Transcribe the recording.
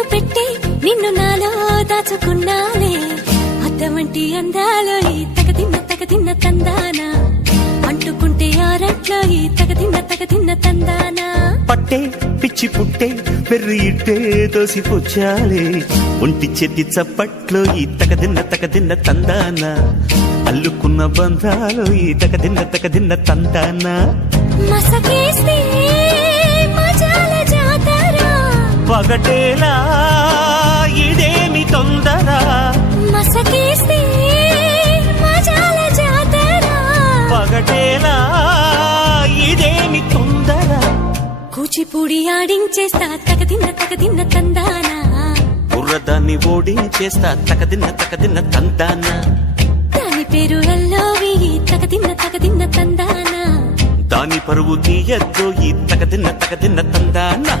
కన్ను పెట్టి నిన్ను నాలో దాచుకున్నాలే అద్దమంటి అందాలో ఈ తగదిన్న తందానా అంటుకుంటే ఆరట్లో ఈ తగదిన్న తందానా పట్టే పిచ్చి పుట్టే పెర్రి ఇట్టే దోసిపుచ్చాలే ఒంటి చేతి చప్పట్లో ఈ తగదిన్న తందానా అల్లుకున్న బంధాలు ఈ తగదిన్న తందానా మసకేస్తే మజాల జాతర పగటేలా ఇదేమి తొందర మసకేస్తే మజాల జాతర పగటేలా ఇదేమి తొందర కూచిపూడి ఆడించేస్తా తగదిన్న తందానా బుర్రదాన్ని ఓడించేస్తా తగదిన్న తందానా దాని పేరు ఎల్లోవి తగదిన్న తందానా దాని పరువు తీయద్దు ఈ తగదిన్న తందానా